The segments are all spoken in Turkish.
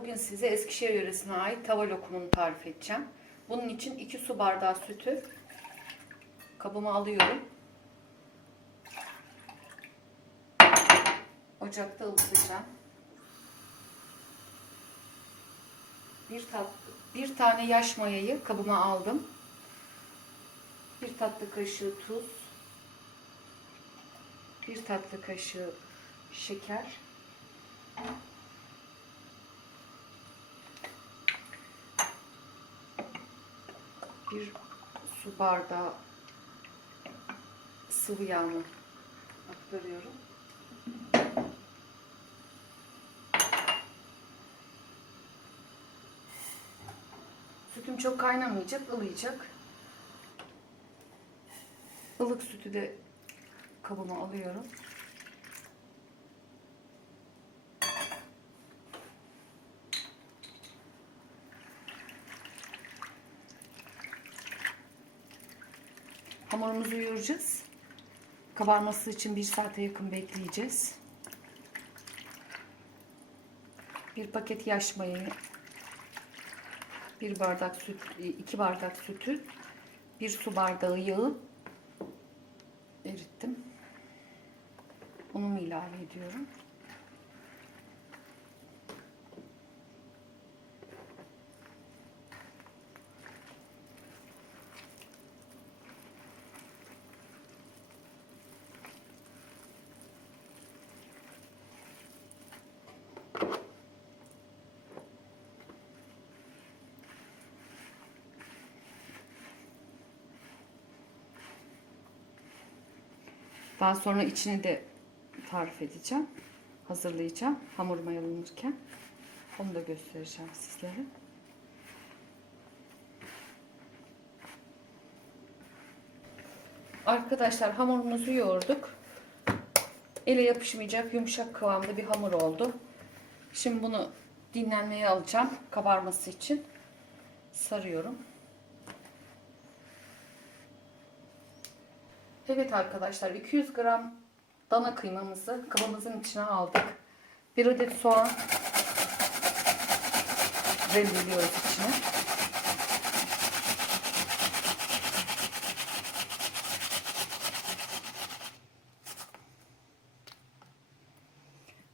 bugün size Eskişehir yöresine ait tava lokumunu tarif edeceğim. Bunun için 2 su bardağı sütü kabıma alıyorum. Ocakta ısıtacağım. Bir, bir tane yaş mayayı kabıma aldım. Bir tatlı kaşığı tuz. Bir tatlı kaşığı şeker. Bir su bardağı sıvı yağını aktarıyorum. Sütüm çok kaynamayacak, ılıyacak. Ilık sütü de kabıma alıyorum. Hamurumuzu yoğuracağız. Kabarması için bir saate yakın bekleyeceğiz. Bir paket yaş mayayı, bir bardak süt, iki bardak sütü, bir su bardağı yağı erittim. Unumu ilave ediyorum. Daha sonra içini de tarif edeceğim. Hazırlayacağım. Hamur mayalanırken. Onu da göstereceğim sizlere. Arkadaşlar hamurumuzu yoğurduk. Ele yapışmayacak yumuşak kıvamda bir hamur oldu. Şimdi bunu dinlenmeye alacağım kabarması için. Sarıyorum. Evet arkadaşlar 200 gram dana kıymamızı kabımızın içine aldık. Bir adet soğan rendeliyoruz içine.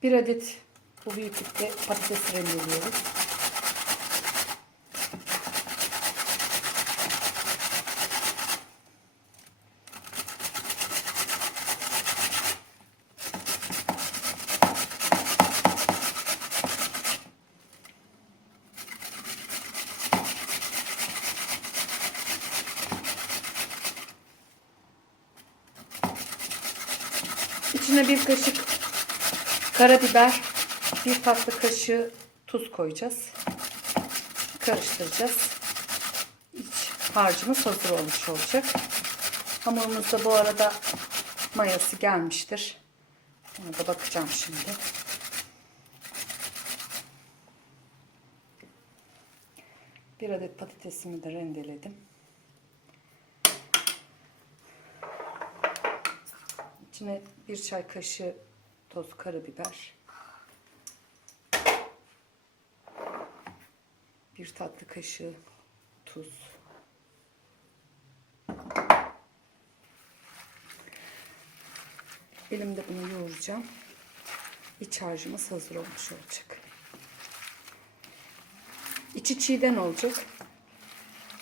Bir adet bu büyüklükte patates rendeliyoruz. İçine bir kaşık karabiber, bir tatlı kaşığı tuz koyacağız. Karıştıracağız. İç harcımız hazır olmuş olacak. Hamurumuz da bu arada mayası gelmiştir. Ona da bakacağım şimdi. Bir adet patatesimi de rendeledim. İçine bir çay kaşığı toz karabiber. Bir tatlı kaşığı tuz. Elimde bunu yoğuracağım. İç harcımız hazır olmuş olacak. İçi çiğden olacak.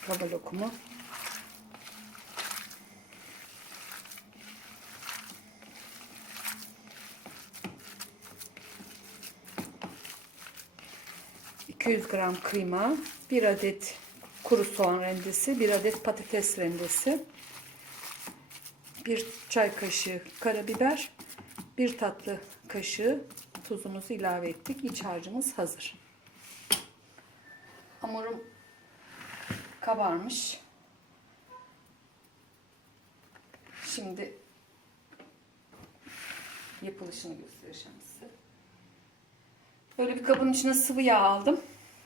Kaba lokumu. ...200 gram kıyma... ...bir adet kuru soğan rendesi... ...bir adet patates rendesi... ...bir çay kaşığı karabiber... ...bir tatlı kaşığı tuzumuzu ilave ettik... ...iç harcımız hazır. Hamurum kabarmış. Şimdi yapılışını göstereceğim size. Böyle bir kabın içine sıvı yağ aldım.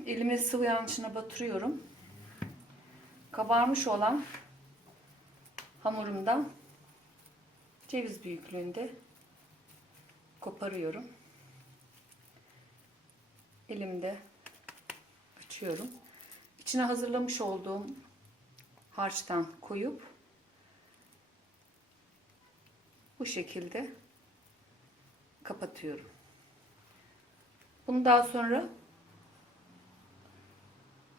Elimi sıvı yağın içine batırıyorum. Kabarmış olan hamurumdan ceviz büyüklüğünde koparıyorum. Elimde açıyorum. İçine hazırlamış olduğum harçtan koyup bu şekilde kapatıyorum. Bunu daha sonra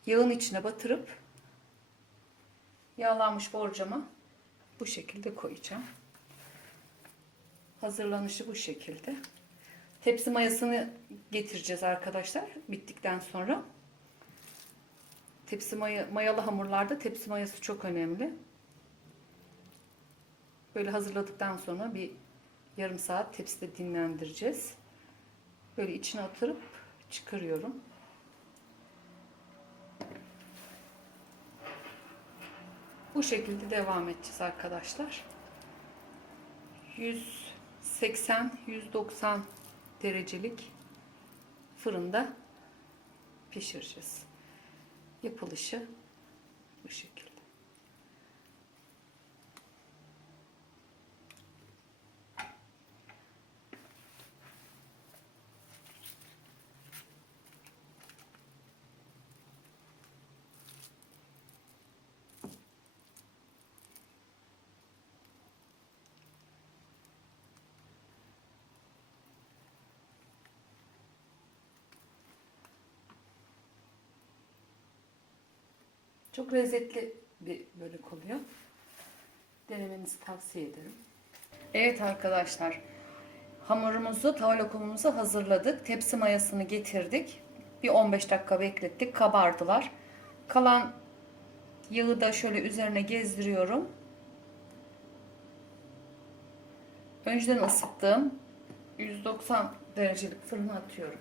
yağın içine batırıp yağlanmış borcama bu şekilde koyacağım. Hazırlanışı bu şekilde. Tepsi mayasını getireceğiz arkadaşlar bittikten sonra. Tepsi maya, mayalı hamurlarda tepsi mayası çok önemli. Böyle hazırladıktan sonra bir yarım saat tepside dinlendireceğiz. Böyle içine atırıp çıkarıyorum. Bu şekilde devam edeceğiz arkadaşlar. 180-190 derecelik fırında pişireceğiz. Yapılışı bu şekilde. Çok lezzetli bir börek oluyor. Denemenizi tavsiye ederim. Evet arkadaşlar. Hamurumuzu, tava lokumumuzu hazırladık. Tepsi mayasını getirdik. Bir 15 dakika beklettik. Kabardılar. Kalan yağı da şöyle üzerine gezdiriyorum. Önceden ısıttığım 190 derecelik fırına atıyorum.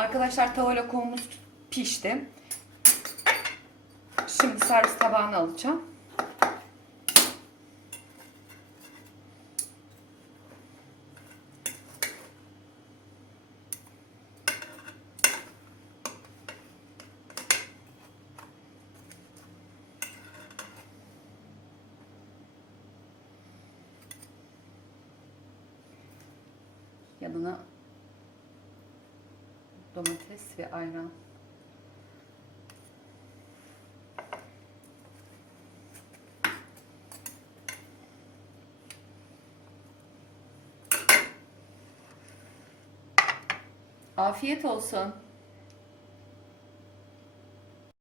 Arkadaşlar tava lokumumuz pişti. Şimdi servis tabağına alacağım. Yanına domates ve ayran. Afiyet olsun.